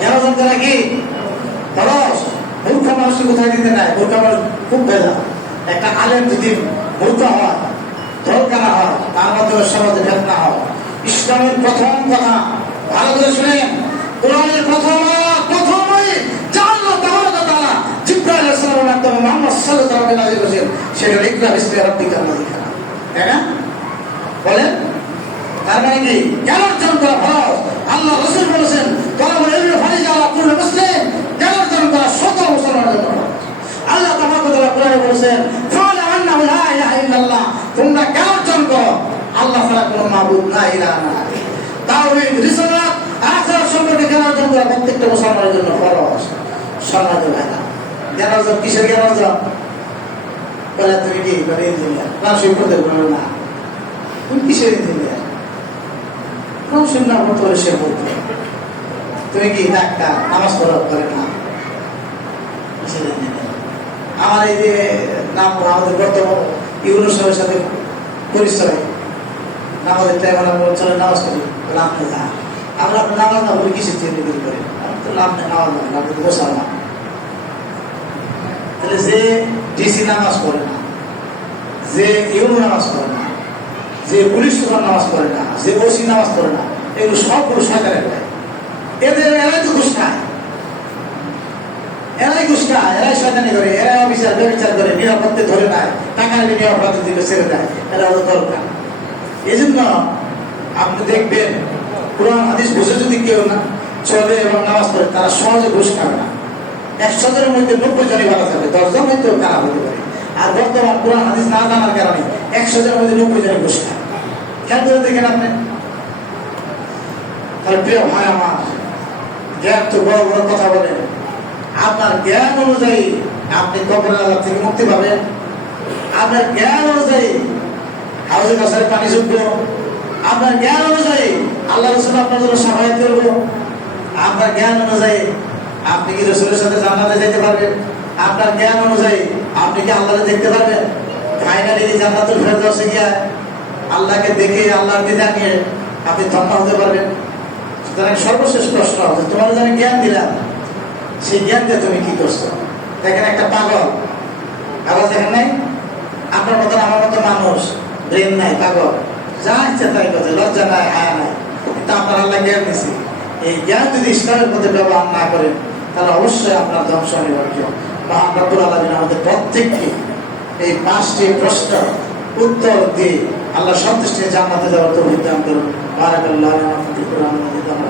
জ্ঞান অর্জন করা কি খরচ। মূর্খ মানুষকে কোথায় দিতে নাই, মূর্খ মানুষ খুব ভেজা। একটা আলেম যদি মূর্খ হয়, ধরকানা হয়, তার মাধ্যমে সমাজে ফেতনা হয়। ইসলামের প্রথম কথা ভালো করে শুনেন, কোরআনের প্রথমই যা আল্লাহ তাআলা জিবরাইল আলাইহিস সালামের মাধ্যমে মুহাম্মদ সাল্লাল্লাহু আলাইহি ওয়াসাল্লাম বলেছেন, সেটা ইকরা বিসমি রাব্বিকাল লাযী খালাক। তাই না? বলেন, তার মানে কি জ্ঞান অর্জন করা ফরজ। আল্লাহ রাসূল বলেছেন, তলাবুল ইলমি ফারিজা আলা কুল্লি মুসলিম, জ্ঞান অর্জন করা সকল মুসলমানের জন্য ফরজ। আল্লাহ তাবারক ওয়া তাআলা কোরআনে বলেছেন, ফা'লা আন্নাহু লা ইলাহা ইল্লাল্লাহ, তোমরা জ্ঞান অর্জন করো আল্লাহ ছাড়া কোনো মাবুদ নাই, ইলাহা নাই। তাওহীদ, রিসালাত, আখিরাত সম্পর্কে জ্ঞান অর্জন করা প্রত্যেকটা মুসলমানের জন্য ফরজ। সম্মানিত ভাইরা, জ্ঞান অর্জন কিসের জ্ঞান অর্জন? বলে তুমি কি বলে ইঞ্জিনিয়ার, না শুরু করতে বলো না, তুমি কিসের ইঞ্জিনিয়ার? কোন শুননা মতো সে বলতো তুমি কি ডাক্তার, নামাজ পড়া করে না, কিসের ইঞ্জিনিয়ার? আমার এই যে নাম আমাদের বর্তমান ইউনুস সাহেবের সাথে পরিচয়, নামাজের টাইম চলে নামাজ করি, লাভ নেই। আমরা আপনার নামাজ না বলি কিসের চিন্তা করি, আমার তো লাভ নেই, নামাজ না, লাভ নেই, বসা না। তাহলে যে ডিসি নামাজ পড়ে না, যে ইউনু নামাজ পড়ে না, যে পুলিশ সুপার নামাজ পড়ে না, যে ওসি নামাজ পড়ে না, এগুলো সবগুলো সরকারের গায়ে। এরাই তো ঘুষ খায়, এরাই ঘুষ খায়, এরাই শয়তানি করে, এরাই অবিচার ব্যবচার করে, নিরাপত্তা ধরে নেয়, টাকা নিরাপত্তা দিকে ছেড়ে দেয়, এরা হলো দরকার। এই জন্য আপনি দেখবেন কোরআন হাদিস বুঝে যদি কেউ না চলে এবং নামাজ পড়ে, তারা সহজে ঘুষ খাবে না। 100 জনের মধ্যে 90 জনই ভালো থাকবে, 10 জন হয়তো খারাপ হতে পারে। আর বর্তমান কোরআন হাদিস না জানার কারণে 100 জনের মধ্যে 90 জনের ঘুষ খায়। খেয়াল করে দেখেন আপনি। তাহলে প্রিয় ভাই আমার, জ্ঞান তো বড় বড় কথা বলেন, আপনার জ্ঞান অনুযায়ী আপনি কবরের আযাব থেকে মুক্তি পাবেন। আপনার জ্ঞান অনুযায়ী হাউজে কাছারে পানি জুটবে, আপনার জ্ঞান অনুযায়ী আল্লাহ রাসূল আপনার জন্য সাহায্য করবে, আপনার জ্ঞান অনুযায়ী আপনি কি রাসূলের সাথে জান্নাতে যেতে পারবেন, আপনার জ্ঞান অনুযায়ী আপনি কি আল্লাহকে দেখতে পারবেন। ফাইনালি জান্নাতুল ফেরদাউসে গিয়ে আল্লাহকে দেখে আল্লাহর দিদার নিয়ে আপনি ধন্য হতে পারবেন। সুতরাং সর্বশেষ প্রশ্ন, তোমার জানি জ্ঞান দিলাম, সেই জ্ঞান দিয়ে তুমি কি করছো? দেখেন একটা পাগল, দেখেন নাই? আপনার মতন আমার মতো মানুষ, ব্রেন নাই, পাগল, যা ইচ্ছা তাই করছে, লজ্জা নাই, হায়া নাই। কিন্তু আপনার আল্লাহ জ্ঞান দিচ্ছে, এই জ্ঞান যদি ইসলামের মধ্যে ব্যবহার না করেন, তাহলে অবশ্যই আপনার ধ্বংস অনিবার্য। মহান রব্বুল আলামিন আমাদের প্রত্যেককে এই 5টি প্রশ্ন উত্তর দিয়ে আল্লাহ সন্তুষ্টি জান্নাতে যাওয়ার তৌফিক দান করুন। বারাকাল্লাহু ফিকুম ওয়া